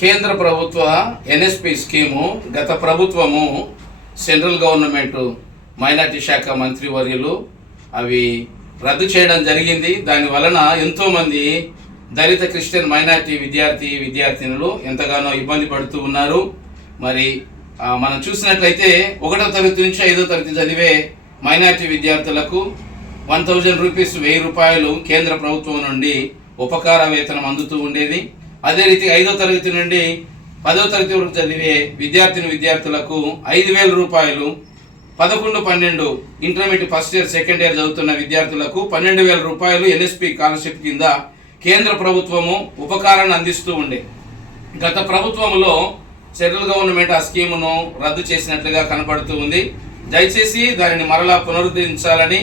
కేంద్ర ప్రభుత్వ NSP scheme గత ప్రభుత్వము సెంట్రల్ గవర్నమెంట్ మైనార్టీ శాఖ మంత్రివర్యులు అవి రద్దు చేయడం జరిగింది. దాని వలన ఎంతోమంది దళిత క్రిస్టియన్ మైనార్టీ విద్యార్థి విద్యార్థినులు ఎంతగానో ఇబ్బంది పడుతూ ఉన్నారు. మరి మనం చూసినట్లయితే ఒకటో తరగతి నుంచి ఐదో తరగతి చదివే మైనార్టీ విద్యార్థులకు వన్ థౌజండ్ రూపీస్ వెయ్యి రూపాయలు కేంద్ర ప్రభుత్వం నుండి ఉపకార వేతనం అందుతూ ఉండేది. అదే రీతి ఐదో తరగతి నుండి పదో తరగతి వరకు చదివే విద్యార్థిని విద్యార్థులకు ఐదు వేల రూపాయలు పదకొండు పన్నెండు intermediate first year second year చదువుతున్న విద్యార్థులకు పన్నెండు వేల రూపాయలు ఎన్ఎస్పి స్కాలర్షిప్ కింద కేంద్ర ప్రభుత్వము ఉపకారాన్ని అందిస్తూ ఉండే. గత ప్రభుత్వంలో సెంట్రల్ గవర్నమెంట్ ఆ స్కీమును రద్దు చేసినట్లుగా కనపడుతూ ఉంది. దయచేసి దానిని మరలా పునరుద్ధరించాలని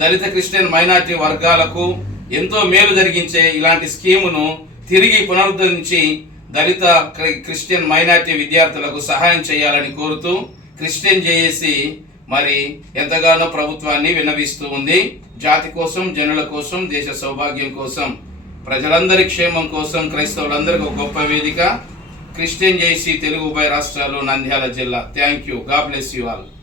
దళిత క్రిస్టియన్ మైనార్టీ వర్గాలకు ఎంతో మేలు జరిగించే ఇలాంటి స్కీమును తిరిగి పునరుద్ధరించి దళిత క్రి- క్రిస్టియన్ మైనార్టీ విద్యార్థులకు సహాయం చేయాలని కోరుతూ క్రిస్టియన్ జేఏసీ మరి ఎంతగానో ప్రభుత్వాన్ని విన్నవిస్తూ ఉంది. జాతి కోసం జనుల కోసం దేశ సౌభాగ్యం కోసం ప్రజలందరి క్షేమం కోసం క్రైస్తవులందరికీ ఒక గొప్ప వేదిక. క్రిస్టియన్ జేసీ తెలుగు ఉభయ రాష్ట్రాలు నంద్యాల జిల్లా. Thank you. God bless you all.